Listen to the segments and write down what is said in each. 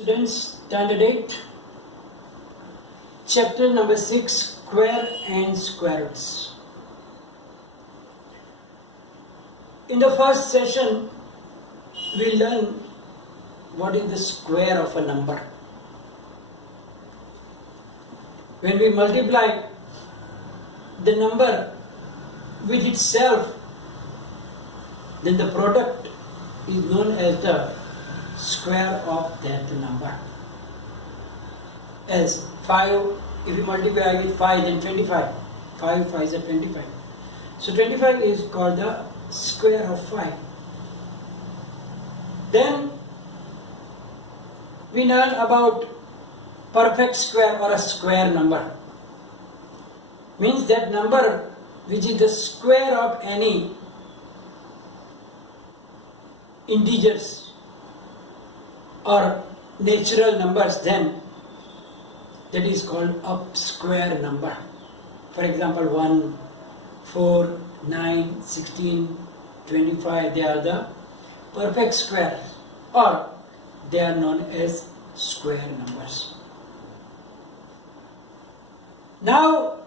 Students, Standard 8, Chapter number 6, Square and Square Roots. In the first session, we learn what is the square of a number. When we multiply the number with itself, then the product is known as the square of that number. As 5, if you multiply with 5, then 25. 5 5s are 25. So 25 is called the square of 5. Then we learn about perfect square or a square number. Means that number which is the square of any integers or natural numbers, then that is called a square number. For example, 1, 4, 9, 16, 25, they are the perfect square, or they are known as square numbers. Now,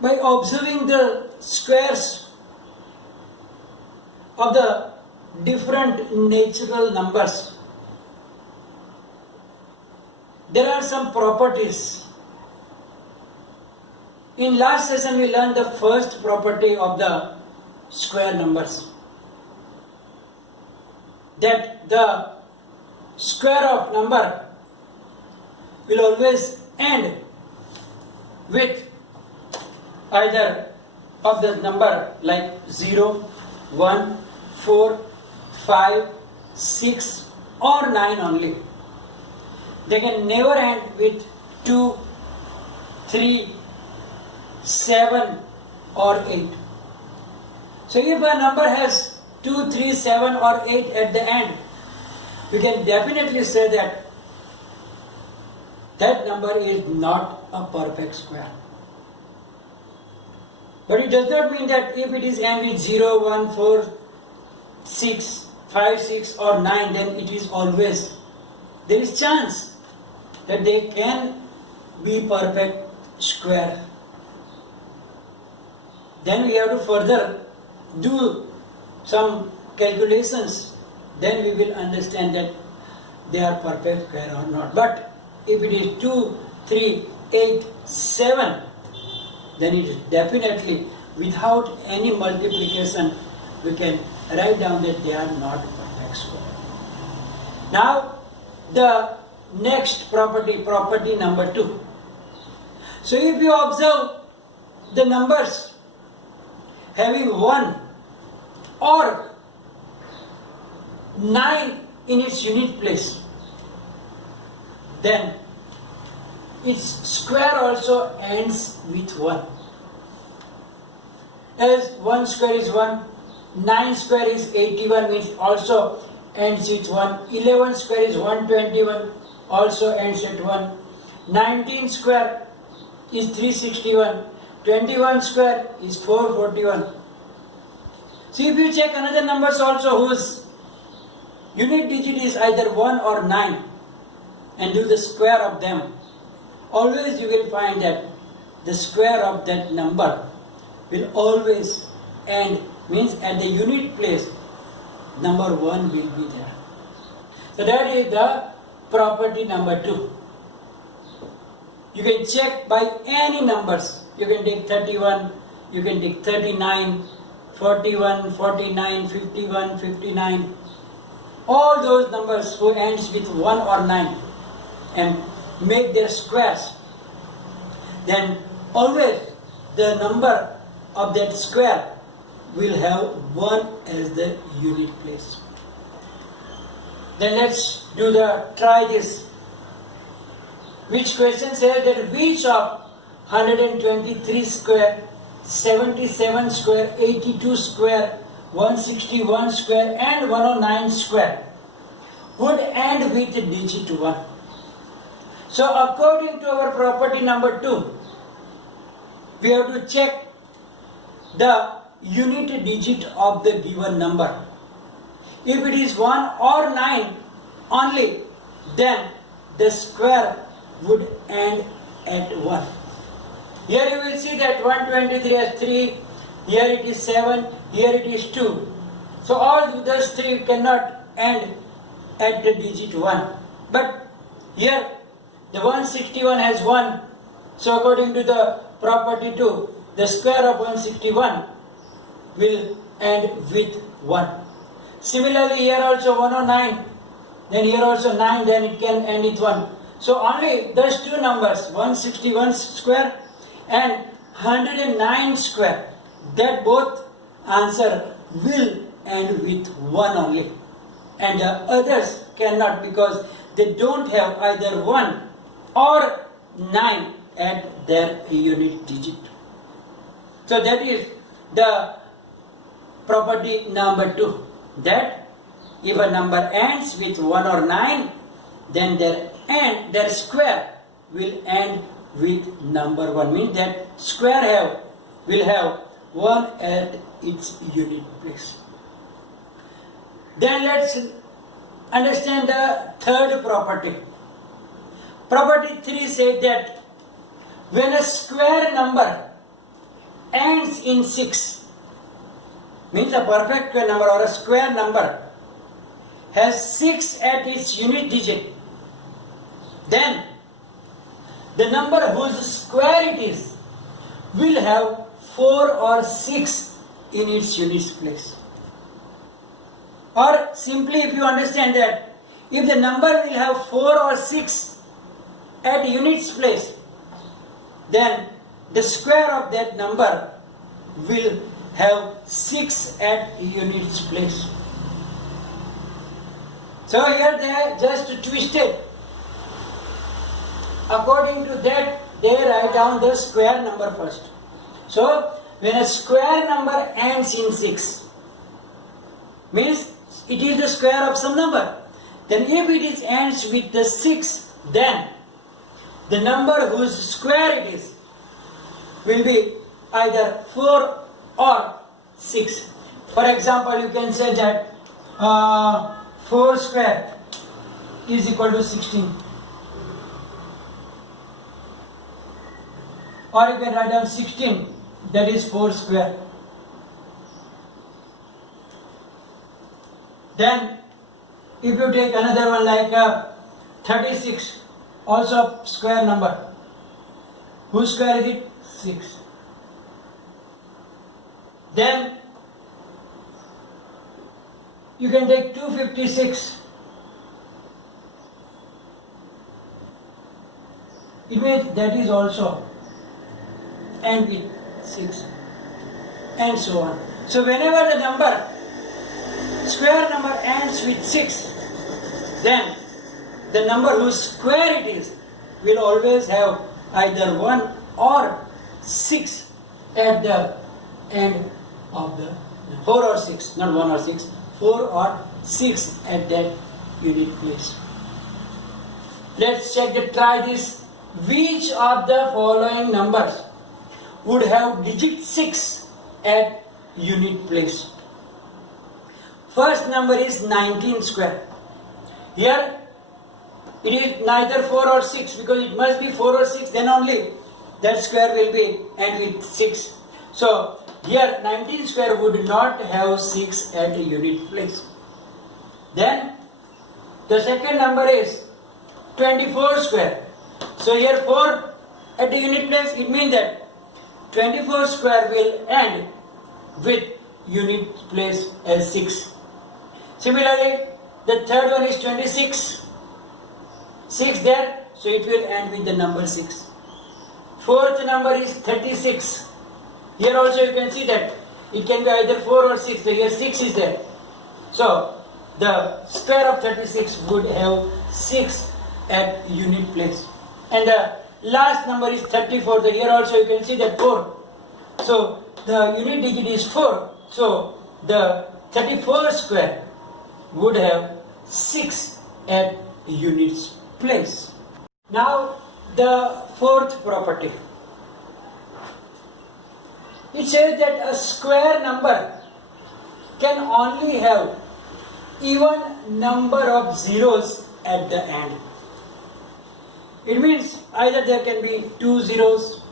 by observing the squares of the different natural numbers, there are some properties. In last session we learned the first property of the square numbers, that the square of number will always end with either of the number like 0, 1, 4, 5, 6 or 9 only. They can never end with 2, 3, 7 or 8. So if a number has 2, 3, 7 or 8 at the end, we can definitely say that that number is not a perfect square. But it does not mean that if it is end with 0, 1, 4, 6, 5, 6 or 9, then it is always. There is chance that they can be perfect square. Then we have to further do some calculations. Then we will understand that they are perfect square or not. But if it is 2, 3, 8, 7, then it is definitely, without any multiplication, we can write down that they are not perfect square. Now, the next property, property number 2. So if you observe the numbers having 1 or 9 in its unit place, then its square also ends with 1. As 1 square is 1, 9 square is 81, means also ends with 1. 11 square is 121, also ends at 1. 19 square is 361. 21 square is 441. See, if you check another numbers also whose unit digit is either 1 or 9 and do the square of them, always you will find that the square of that number will always end, means at the unit place number 1 will be there. So that is the property number 2. You can check by any numbers. You can take 31, you can take 39, 41, 49, 51, 59. All those numbers who ends with 1 or 9 and make their squares, then always the number of that square will have 1 as the unit place. Then let's try this. Which question says that which of 123 square, 77 square, 82 square, 161 square and 109 square would end with digit 1. So according to our property number 2, we have to check the unit digit of the given number. If it is 1 or 9 only, then the square would end at 1. Here you will see that 123 has 3, here it is 7, here it is 2. So all those 3 cannot end at the digit 1. But here the 161 has 1. So according to the property 2, the square of 161 will end with 1. Similarly here also 109, then here also 9, then it can end with 1. So only those two numbers, 161 square and 109 square, that both answer will end with 1 only. And the others cannot, because they don't have either 1 or 9 at their unit digit. So that is the property number 2, that if a number ends with 1 or 9, then their square will end with number 1, means that square will have 1 at its unit place. Then let's understand the third property. Property 3 says that when a square number ends in 6, means a perfect number or a square number has 6 at its unit digit, then the number whose square it is will have 4 or 6 in its units place. Or simply, if you understand that if the number will have 4 or 6 at units place, then the square of that number will have 6 at units place. So here they just twisted. According to that, they write down the square number first. So when a square number ends in 6, means it is the square of some number. Then if it ends with the 6, then the number whose square it is will be either 4 or 6. For example, you can say that 4 square is equal to 16. Or you can write down 16, that is 4 square. Then if you take another one like 36, also square number. Whose square is it? 6. Then you can take 256. It means that is also end with 6, and so on. So whenever the number, square number ends with 6, then the number whose square it is will always have either 1 or 6 at the end of the 4 or 6, not 1 or 6, 4 or 6 at that unit place. Let's try this. Which of the following numbers would have digit 6 at unit place? First number is 19 square. Here it is neither 4 or 6, because it must be 4 or 6, then only that square will be end with 6. So here 19 square would not have 6 at a unit place. Then the second number is 24 square. So here 4 at the unit place, it means that 24 square will end with unit place as 6. Similarly, the third one is 26. 6 there, so it will end with the number 6. Fourth number is 36. Here also you can see that it can be either 4 or 6. So here 6 is there. So the square of 36 would have 6 at unit place. And the last number is 34. So here also you can see that 4. So the unit digit is 4. So the 34 square would have 6 at units place. Now the fourth property. It says that a square number can only have even number of zeros at the end. It means either there can be 2 zeros,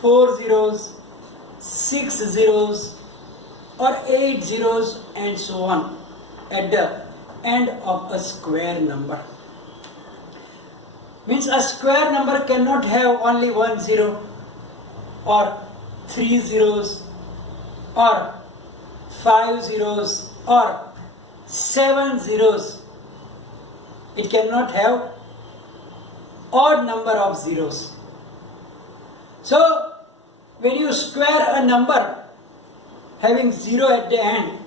4 zeros, 6 zeros, or 8 zeros, and so on at the end of a square number. Means a square number cannot have only 1 zero or 3 zeros or 5 zeros or 7 zeros. It cannot have odd number of zeros. So when you square a number having 0 at the end,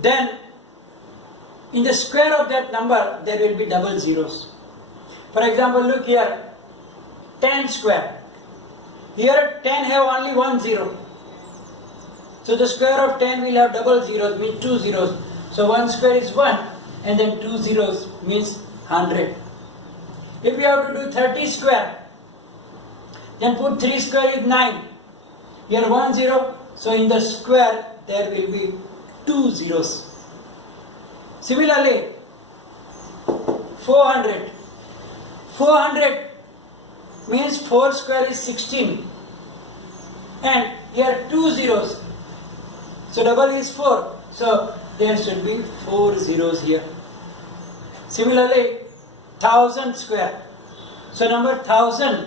then in the square of that number there will be double zeros. For example, look here, 10 square. Here 10 have only 1 zero. So the square of 10 will have double zeros, means 2 zeros. So 1 square is 1 and then 2 zeros means 100. If we have to do 30 square, then put 3 square is 9. Here 1 zero, so in the square there will be 2 zeros. Similarly, 400. 400 means 4 square is 16. And here 2 zeros. So double is 4. So there should be 4 zeros here. Similarly, 1000 square. So number 1000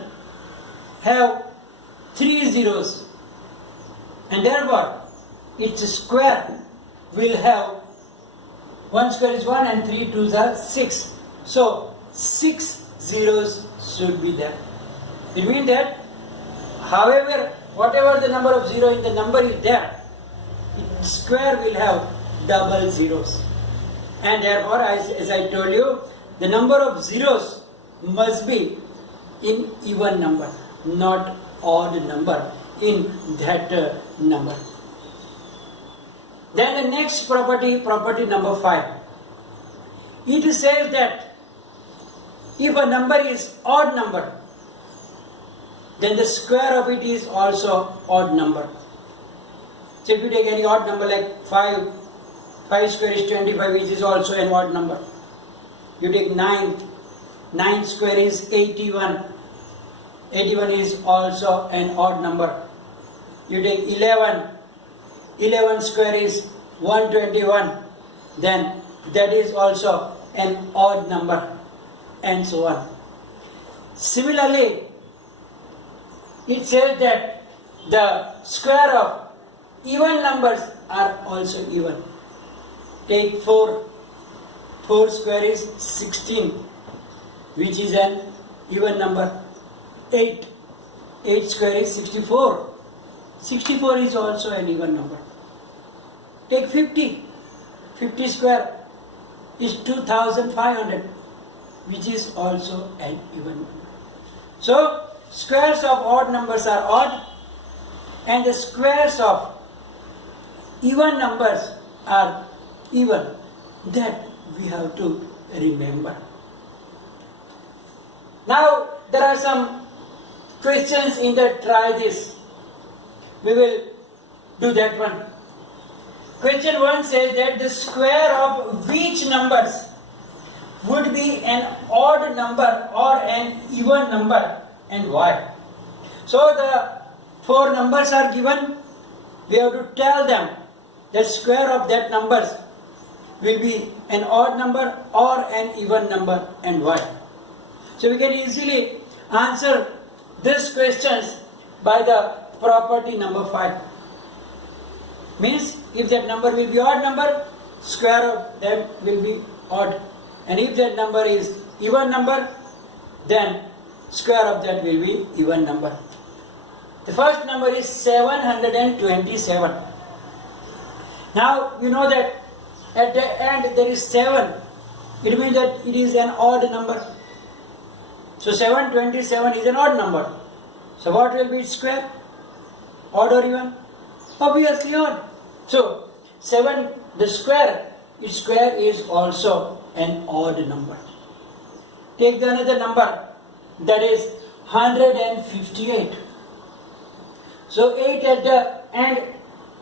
have 3 zeros. And therefore, its square will have 1 square is 1 and 3 twos are 6. So 6 zeros should be there. It means that however, whatever the number of zero in the number is there, its square will have double zeros. And therefore, as I told you, the number of zeros must be in even number, not odd number in that number. Then the next property number 5. It says that if a number is odd number, then the square of it is also odd number. So if you take any odd number like 5 square is 25, which is also an odd number. You take 9 square is 81. 81 is also an odd number. You take 11 square is 121. Then that is also an odd number, and so on. Similarly, it says that the square of even numbers are also even. Take 4. 4 square is 16, which is an even number. 8 square is 64. 64 is also an even number. Take 50. 50 square is 2500, which is also an even number. So squares of odd numbers are odd, and the squares of even numbers are even. That we have to remember. Now there are some questions in the try this. We will do that one. Question 1 says that the square of which numbers would be an odd number or an even number, and why? So the 4 numbers are given. We have to tell them that square of that numbers will be an odd number or an even number, and why. So we can easily answer these questions by the property number 5. Means if that number will be odd number, square of that will be odd, and if that number is even number, then square of that will be even number. The first number is 727. Now you know that at the end there is 7. It means that it is an odd number. So 727 is an odd number. So what will be its square? Odd or even? Obviously odd. So 7, the square, its square is also an odd number. Take another number, that is 158. So 8 at the end,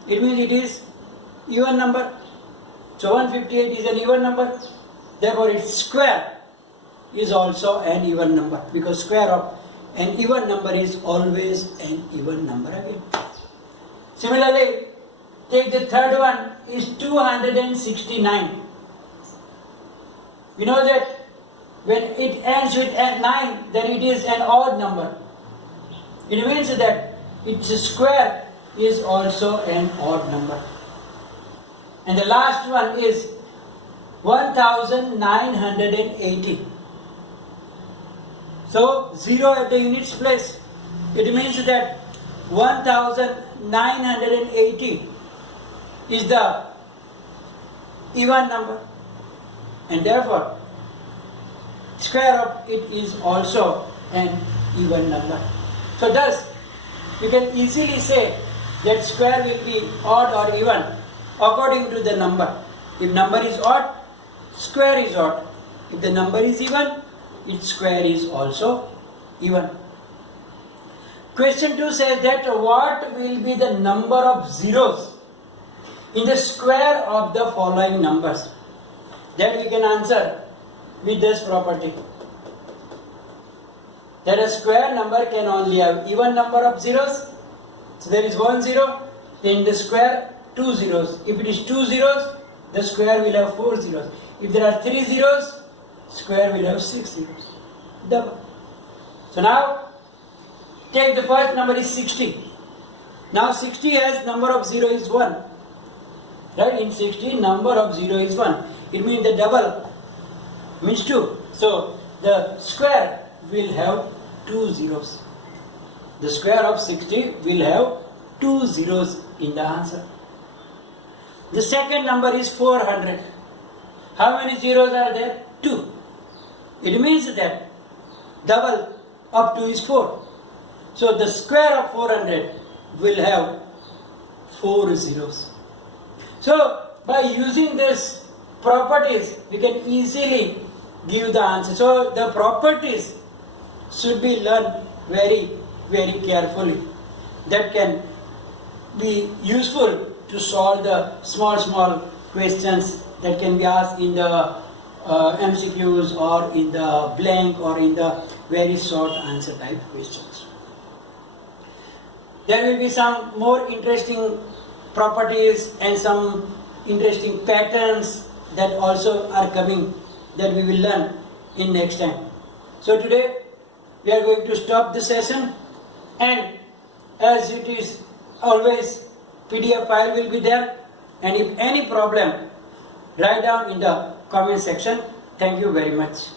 it means it is even number. So 158 is an even number. Therefore its square is also an even number, because square of an even number is always an even number again. Similarly, take the third one is 269. We know that when it ends with 9, then it is an odd number. It means that its square is also an odd number. And the last one is 1980. So 0 at the units place. It means that 1980 is the even number, and therefore square of it is also an even number. So thus you can easily say that square will be odd or even according to the number. If number is odd, square is odd. If the number is even, its square is also even. Question 2 says that what will be the number of zeros in the square of the following numbers? That we can answer with this property. That a square number can only have even number of zeros. So there is 1 0, then the square 2 zeros. If it is 2 zeros, the square will have 4 zeros. If there are 3 zeros, square will have 6 zeros. Double. So now take the first number is 60. Now 60 has number of 0 is 1. Right? In 60 number of 0 is 1. It means the double means 2. So the square will have 2 zeros. The square of 60 will have 2 zeros in the answer. The second number is 400. How many zeros are there? 2. It means that double of 2 is 4. So the square of 400 will have 4 zeros. So by using these properties, we can easily give the answer. So the properties should be learned very, very carefully. That can be useful to solve the small questions that can be asked in the MCQs or in the blank or in the very short answer type questions. There will be some more interesting properties and some interesting patterns that also are coming that we will learn in next time. So today we are going to stop the session, and as it is always, PDF file will be there, and if any problem, write down in the comment section. Thank you very much.